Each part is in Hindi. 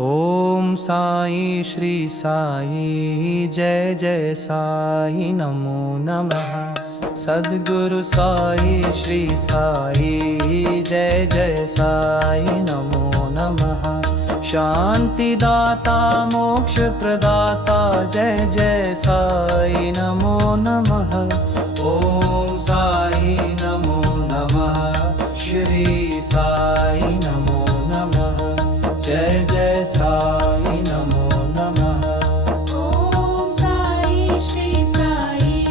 ओम साई श्री साई जय जय साई नमो नमः। सद्गुरु साई श्री साई जय जय साई नमो नमः। शांति दाता मोक्ष प्रदाता जय जय साई नमो नमः। ओम साई नमो नमः। श्री साई नमो नमः। जय जय साई नमो नमः। ओम साई श्री साई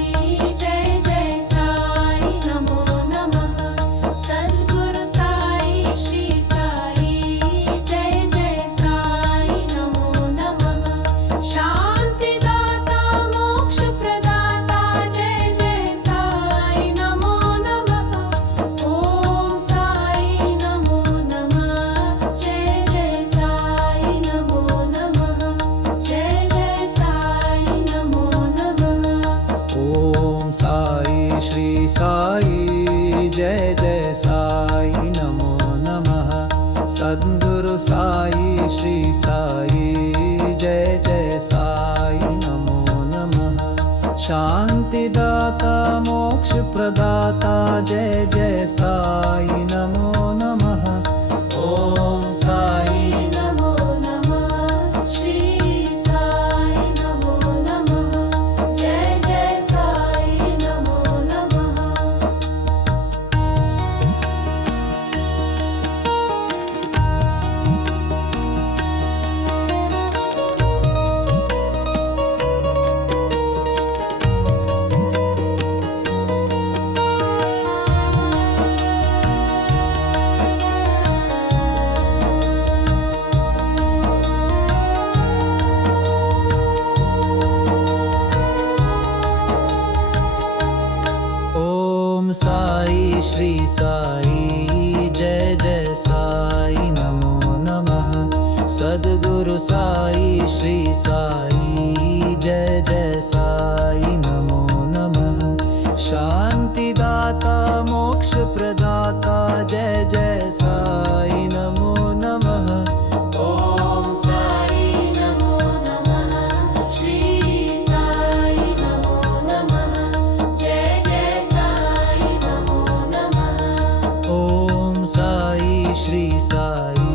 जय जय साई नमो नमः। सद्गुरु साई श्री साई जय जय साई नमो नमः। शांति दाता मोक्ष प्रदाता जय जय साई नमो नमः। ओम साई नमो नमः। जय जय साई नमो नमः। जय जय साई नमो नमः। ओम साई श्री साई जय जय साई नमो नमः। सद्गुरु साई श्री साई जय जय साई नमो नमः। शांति दाता मोक्ष प्रदाता जय जय साई नमो नमः। ओम साई नमो नमः। श्री साई नमो नमः। जय जय साई नमो नमः। ओम साई श्री साई जय जय साई नमो नमः। सद्गुरु साई श्री साई जय जय साई नमो नमः। शांति दाता मोक्ष प्रदाता जय जय साई नमो नमः। ओम साई नमो नमः। श्री साई नमो नमः। जय जय साई नमो नमः। ओम साई श्री साई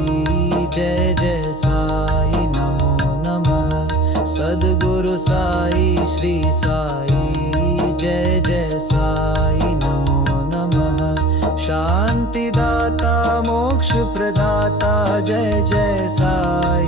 जय जय साई नमो नमः। सद्गुरु साई श्री साई जय जय साई नमो नमः। शांति दाता मोक्ष प्रदाता जय जय साई